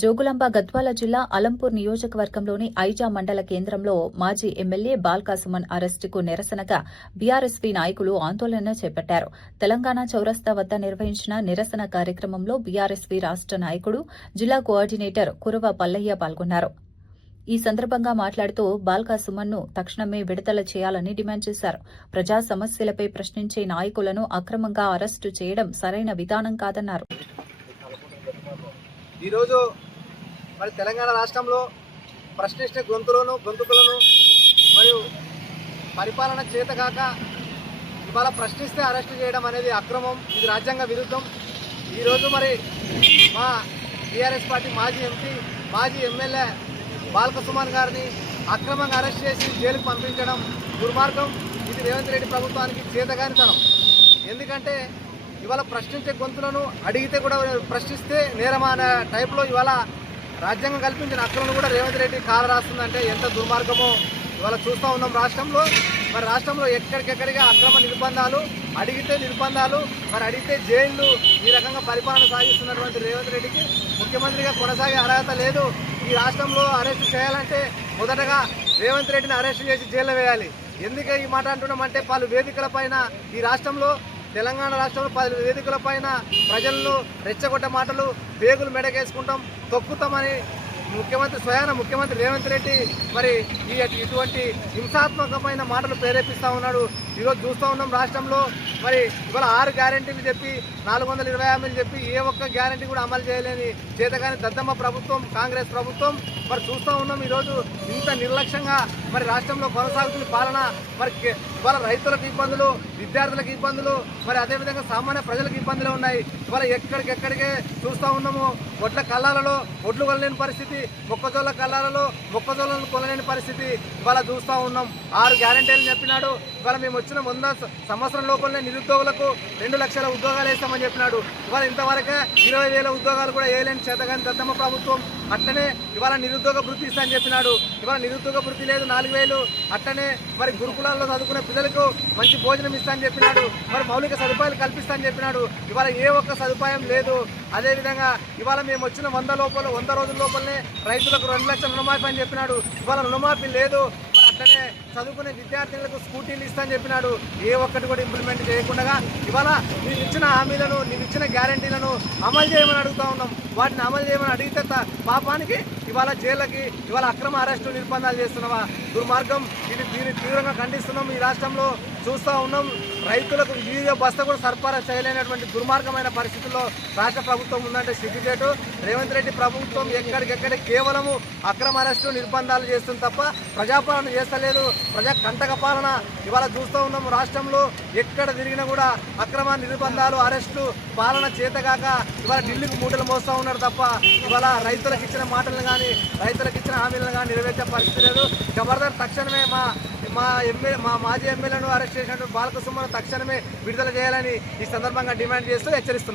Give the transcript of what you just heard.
జోగులాంబ గద్వాల జిల్లా అలంపూర్ నియోజకవర్గంలోని ఐజా మండల కేంద్రంలో మాజీ ఎమ్మెల్యే బాల్కా సుమన్ అరెస్టుకు నిరసనగా బీఆర్ఎస్పీ నాయకులు ఆందోళన చేపట్టారు. తెలంగాణ చౌరస్తా వద్ద నిర్వహించిన నిరసన కార్యక్రమంలో బీఆర్ఎస్పీ రాష్ట నాయకుడు, జిల్లా కోఆర్డినేటర్ కురవ పల్లయ్య పాల్గొన్నారు. ఈ సందర్భంగా మాట్లాడుతూ బాల్కా సుమన్ను తక్షణమే విడుదల చేయాలని డిమాండ్ చేశారు. ప్రజా సమస్యలపై ప్రశ్నించే నాయకులను అక్రమంగా అరెస్టు చేయడం సరైన విధానం కాదన్నారు. ఈరోజు మరి తెలంగాణ రాష్ట్రంలో ప్రశ్నించే గొంతుకులను మరియు పరిపాలన చేతగాక ఇవాళ ప్రశ్నిస్తే అరెస్టు చేయడం అనేది అక్రమం, ఇది రాజ్యాంగ విరుద్ధం. ఈరోజు మరి మా టీఆర్ఎస్ పార్టీ మాజీ ఎంపీ, మాజీ ఎమ్మెల్యే బాల్కా సుమన్ గారిని అక్రమంగా అరెస్ట్ చేసి జైలుకు పంపించడం దుర్మార్గం. ఇది రేవంత్ రెడ్డి ప్రభుత్వానికి చేతగానితనం. ఎందుకంటే ఇవాళ ప్రశ్నించే గొంతులను అడిగితే కూడా ప్రశ్నిస్తే నేరమా అనే టైప్లో ఇవాళ రాజ్యాంగం కల్పించిన హక్కులను కూడా రేవంత్ రెడ్డి కాల రాస్తుందంటే ఎంత దుర్మార్గమో ఇవాళ చూస్తూ ఉన్నాం. రాష్ట్రంలో ఎక్కడికెక్కడిగా అక్రమ నిర్బంధాలు, అడిగితే నిర్బంధాలు, మరి అడిగితే జైళ్లు, ఈ రకంగా పరిపాలన సాగిస్తున్నటువంటి రేవంత్ రెడ్డికి ముఖ్యమంత్రిగా కొనసాగే అర్హత లేదు. ఈ రాష్ట్రంలో అరెస్టు చేయాలంటే మొదటగా రేవంత్ రెడ్డిని అరెస్టు చేసి జైల్లో వేయాలి. ఎందుకే ఈ మాట అంటున్నామంటే పలు వేదికలపైన ఈ రాష్ట్రంలో తెలంగాణ రాష్ట్రంలో 10 వేదికలపైన ప్రజలను రెచ్చగొట్టే మాటలు, పేగులు మెడకేసుకుంటాం, తొక్కుతామని ముఖ్యమంత్రి రేవంత్ రెడ్డి మరి ఇటువంటి హింసాత్మకమైన మాటలు ప్రేరేపిస్తూ ఉన్నాడు. ఈరోజు చూస్తూ ఉన్నాం రాష్ట్రంలో మరి ఇవాళ 6 గ్యారెంటీలు చెప్పి 420 హామీలు చెప్పి ఏ ఒక్క గ్యారెంటీ కూడా అమలు చేయలేని చేతగాని దద్దమ్మ ప్రభుత్వం, కాంగ్రెస్ ప్రభుత్వం మరి చూస్తూ ఉన్నాం. ఈరోజు ఇంత నిర్లక్ష్యంగా మరి రాష్ట్రంలో కొనసాగుతున్న పాలన, మరి ఇవాళ రైతులకు ఇబ్బందులు, విద్యార్థులకు ఇబ్బందులు, మరి అదేవిధంగా సామాన్య ప్రజలకు ఇబ్బందులు ఉన్నాయి. ఇవాళ ఎక్కడికెక్కడికే చూస్తూ ఉన్నాము. ఒడ్ల కళ్ళాలలో ఒడ్లు కొనలేని పరిస్థితి, మొక్కజొన్న కళ్ళాలలో మొక్కజొన్నలు కొనలేని పరిస్థితి ఇవాళ చూస్తూ ఉన్నాం. 6 గ్యారెంటీలు చెప్పినాడు. ఇవాళ మేము వచ్చిన 100 సంవత్సరం లోపలనే నిరుద్యోగులకు 2 లక్షల ఉద్యోగాలు వేస్తామని చెప్పినాడు. ఇవాళ ఇంతవరకే 20,000 ఉద్యోగాలు కూడా వేయలేని చేతగాని దద్దమ్మ ప్రభుత్వం. అట్లనే ఇవాళ నిరుద్యోగ భృతి ఇస్తా అని చెప్పినాడు. ఇవాళ నిరుద్యోగ భృతి లేదు, 4,000. అట్లనే మరి గురుకులాల్లో చదువుకునే పిల్లలకు మంచి భోజనం ఇస్తా అని చెప్పినాడు. మరి మౌలిక సదుపాయాలు కల్పిస్తా అని చెప్పినాడు. ఇవాళ ఏ ఒక్క సదుపాయం లేదు. అదేవిధంగా ఇవాళ మేము వచ్చిన 100 రోజుల లోపలనే రైతులకు 2 లక్షల రుణమాఫీ అని చెప్పినాడు. ఇవాళ రుణమాఫీ లేదు. మరి అట్లనే చదువుకునే విద్యార్థులకు స్కూటీలు ఇస్తా అని చెప్పినాడు. ఏ ఒక్కటి కూడా ఇంప్లిమెంట్ చేయకుండా ఇవాళ నీవు ఇచ్చిన హామీలను, నీవు ఇచ్చిన గ్యారంటీలను అమలు చేయమని అడుగుతూ ఉన్నాం. వాటిని అమలు చేయమని అడిగితే పాపానికి ఇవాళ జైళ్ళకి ఇవాళ అక్రమ అరెస్టు నిర్బంధాలు చేస్తున్నావా? దుర్మార్గం. దీన్ని తీవ్రంగా ఖండిస్తున్నాం. ఈ రాష్ట్రంలో చూస్తూ ఉన్నాం. రైతులకు యూరియా బస్తా కూడా సరఫరా చేయలేనటువంటి దుర్మార్గమైన పరిస్థితుల్లో రాష్ట్ర ప్రభుత్వం ఉందంటే సిగ్గుచేటు. రేవంత్ రెడ్డి ప్రభుత్వం ఎక్కడికెక్కడ కేవలము అక్రమ అరెస్టు నిర్బంధాలు చేస్తుంది తప్ప ప్రజాపాలన చేస్తలేదు. ప్రజా కంటక పాలన ఇవాళ చూస్తూ ఉన్నాము. రాష్ట్రంలో ఎక్కడ తిరిగినా కూడా అక్రమ నిర్బంధాలు, అరెస్టులు, పాలన చేతగాక ఇవాళ ఢిల్లీకి మూటలు మోస్తూ ఉన్నారు తప్ప ఇవాళ రైతులకు ఇచ్చిన మాటలను కానీ, రైతులకు ఇచ్చిన హామీలను కానీ నెరవేర్చే పరిస్థితి లేదు. జబర్దస్త్ తక్షణమే మా మాజీ ఎమ్మెల్యేను అరెస్ట్ చేసినట్టు బాల్కా సుమన్ తక్షణమే విడుదల చేయాలని ఈ సందర్భంగా డిమాండ్ చేస్తూ హెచ్చరిస్తున్నాం.